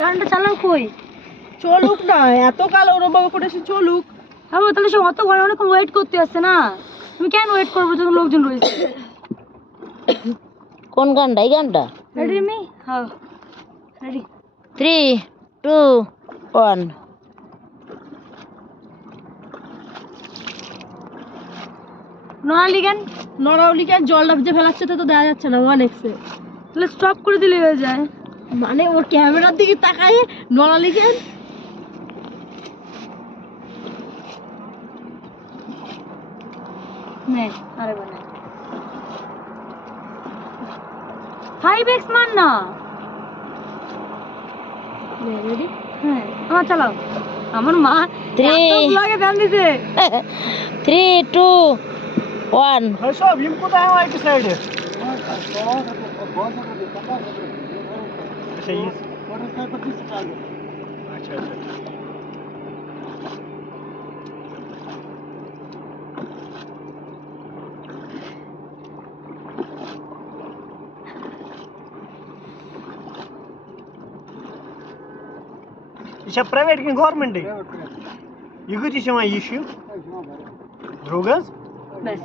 গানটা চালাও কই? চলুক না, এত কাল ওরম ভাবে করেছি, চলুক। হ্যাঁ তাহলে সে অত ঘরে অনেকক্ষণ ওয়েট করতে আসছে না, তুমি কেন ওয়েট করবো যখন লোকজন রয়েছে? কোন গানটা? এই গানটা? Ready me? হ্যাঁ রেডি। 3, 2, 1। নড়ালি গান নরাউলিকে জলটা ভিজে ফেলাচ্ছে তো দেখা যাচ্ছে না, অনেকসে। তাহলে স্টপ করে দিলে হয়ে যায়। মানে ওর ক্যামেরার দিকে তাকায় নরালিকে। নে আরে বানা 5x মান না। রেডি? হ্যাঁ আমার চালাও। আমার মা 3 ব্লগে ধ্যান দিছে। 3, 2, 1। সব হিম কোথায় আমার একটু সাইডে আচ্ছা আচ্ছা ये छा प्राइवेट की गवर्नमेंट है ये कुछ इसमें इश्यू द्रोगस ব্যাস